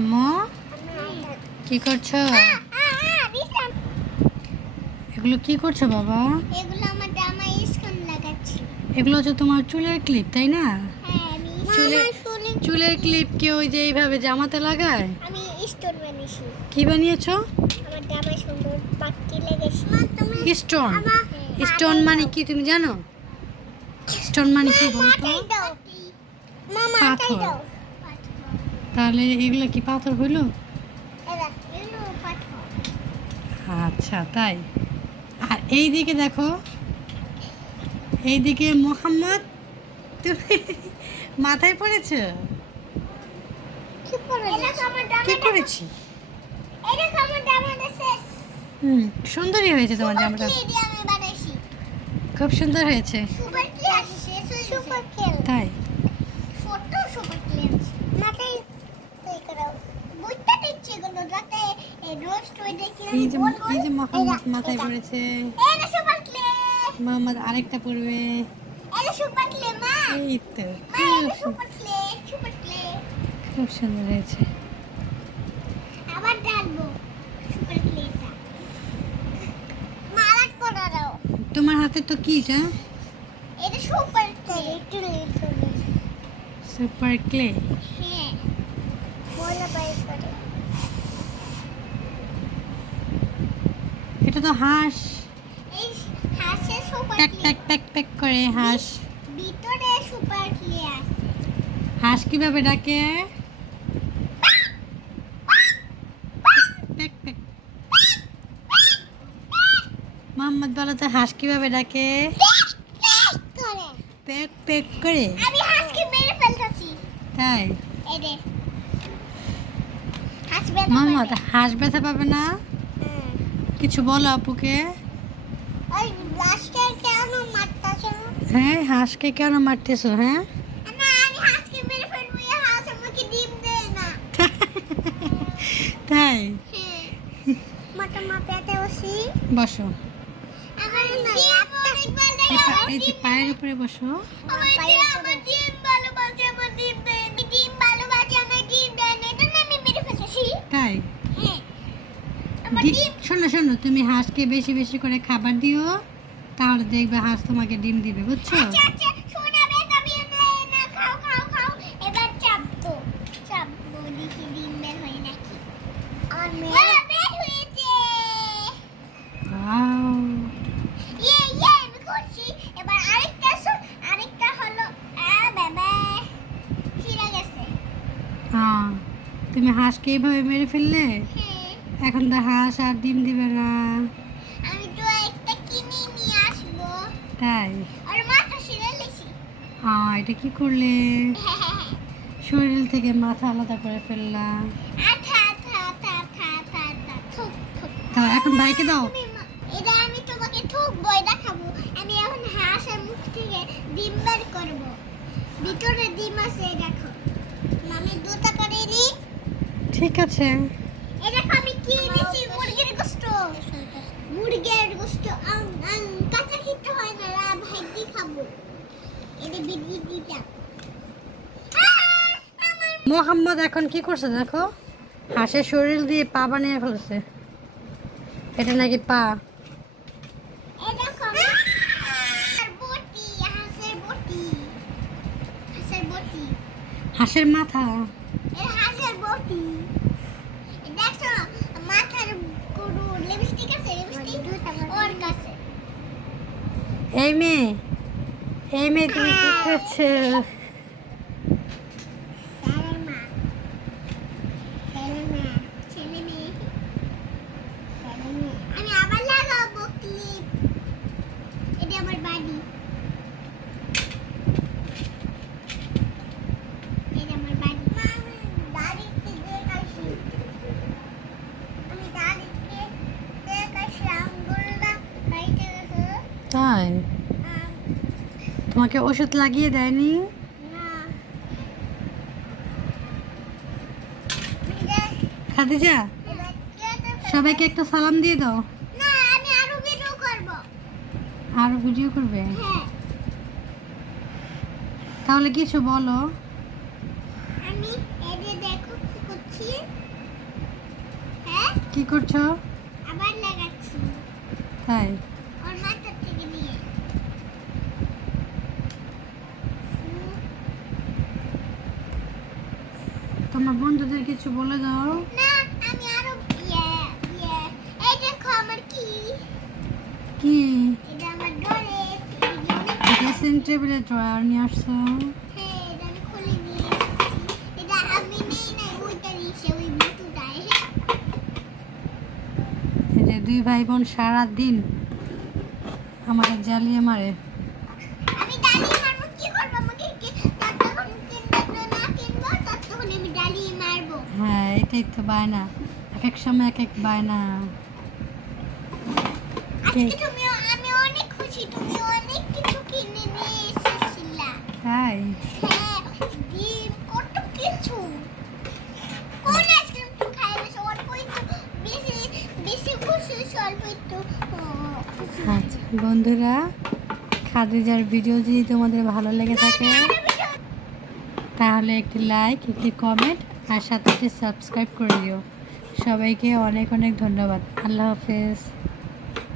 আম্মু? কি করছ? এগুলো কি করছ বাবা? এগুলো আমার জামাই স্কন লাগাচ্ছি এগুলো হচ্ছে তোমার চুলের ক্লিপ তাই না? হ্যাঁ আমি চুলে- আমার চুলে চুলের ক্লিপ কি ওই যে এইভাবে জামাতে লাগায়? আমি স্টোন বানিয়েছি। কি বানিয়েছো? আমার জামাই সুন্দর পাট্টি লেগেছে। তুমি স্টোন স্টোন মানে কি তুমি জানো? স্টোন মানে কি বলতো দাও। পাথর। তাহলে এগুলো কি পাথর হইল? আচ্ছা তাই। আর এই দিকে দেখো এই দিকে মোহাম্মদ তুমি মাথায় পড়েছ? কি করেছি? হুম সুন্দরই হয়েছে তোমার জামাটা। খুব সুন্দর হয়েছে। হয়ে তাই ছোট সুপার ক্লে আছে মাথায় এই করাও বুঝতে দিচ্ছি এগুলো যাতে রোস্ট হয়ে দেখি এই যে এই যে মোহাম্মদ মাথায় পড়েছে। মোহাম্মদ আরেকটা পড়বে। এই তো। খুব সুন্দর- হয়েছে। তোমার হাতে তো কি এটা? এটা সুপার ক্লে সুপার ক্লে। হ্যাঁ। বলে বাইর তো হাঁস। করে হাঁস। ভিতরে সুপার ক্লে আছে। হাঁস কীভাবে ডাকে? মোহাম্মদ বলো তো হাঁস কীভাবে ডাকে? করে প্যাক প্যাক করে। আমি হাঁসকে মেরে ফেলতেছি। তাই? হাঁস বেঁধে মোহাম্মদ হাঁস ব্যথা পাবে না। কিছু বলো আপুকে। ওই লাস্টে কেন মারতাছ? হ্যাঁ হাঁসকে কেন মারতেছো হ্যাঁ? তাই? হ্যাঁ। বসি। এই যে পায়ের উপরে বসো। তাই? হ্যাঁ। ডিম শোনো শোনো তুমি হাঁসকে বেশি বেশি করে খাবার দিও তাহলে দেখবে হাঁস তোমাকে ডিম দিবে বুঝছ? তুমি হাঁসকে এইভাবে মেরে ফেললে? হ্যাঁ। এখন তো হাঁস আর ডিম দিবে না। আমি তো একটা কিনে নিয়ে আসব। তাই? আর মাথা ছিঁড়ে লেছি। হ্যাঁ এটা কি করলে? শরীর থেকে মাথা আলাদা করে ফেললাম দাও এখন ভাইকে দাও। এটা আমি তোমাকে ঠুকবো এটা খাব। আমি এখন হাঁসের মুখ থেকে ডিম বের করব। ভিতরে ডিম আছে দেখো। আমি দুটা করে নি ঠিক আছে। কি এনেছি মুরগির গোস্ত মুরগির গোস্ত আং আং কাঁচা খেতে হয় না রা ভাইজি খাব? এটা বিধি মোহাম্মদ এখন কি করছে দেখো? হাঁসের শরীর দিয়ে পা বানিয়ে ফেলেছে। এটা নাকি পা? হাঁসের মাথা। হাঁসের বটি। ওর কাছে এই মেয়ে তুমি কি করছ স্যারের মা ছেলে মেয়ে ছেলে মেয়ে ছেলে মেয়ে আমি আবার লাগাবো ক্লিপ এটা আমার বাড়ি এটা আমার বাড়ি আমি দাড়িতে দেখাইছি আমি দাড়িতে দেখাইছি আঙ্গুলটা খাইতে গেছে তাই? তোমাকে ওষুধ লাগিয়ে দেয়নি? খাদিজা। সবাইকে একটা সালাম দিয়ে দাও। আরও ভিডিও করবে? হ্যাঁ তাহলে কিছু বলো। আমি এই যে দেখো কি করছি কি করছ? আবার লাগাচ্ছি। তাই ওর মাথা থেকে নিয়ে হুম, তোমার বন্ধুদের কিছু বলে দাও। না আমি আরও ইয়ে ইয়ে এই দেখো আমার কি? কি? এটা আমার ডরে ড্রেসিং টেবিলে ড্রয়ার নিয়ে আসছো? হ্যাঁ এটা আমি খুলে নিয়ে এসেছি। এটা আমি নেই নাই ওইটা নিয়েছে ওই মুটুটায় এই যে দুই ভাই বোন সারা দিন আমাকে জ্বালিয়ে মারে আমি ডালিয়ে মারবো কি করব আমাকে কি তার তখন কিনবো না কিনবো তার তখন আমি ডালিয়ে মারবো হ্যাঁ এটাই তো বায়না। এক এক সময় এক এক বায়না। তাই? হ্যাঁ আচ্ছা বন্ধুরা খাদিজার ভিডিও যদি তোমাদের ভালো লেগে থাকে তাহলে একটি লাইক একটি কমেন্ট আর সাথে একটি সাবস্ক্রাইব করে দিও। সবাইকে অনেক অনেক ধন্যবাদ। আল্লাহ হাফেজ।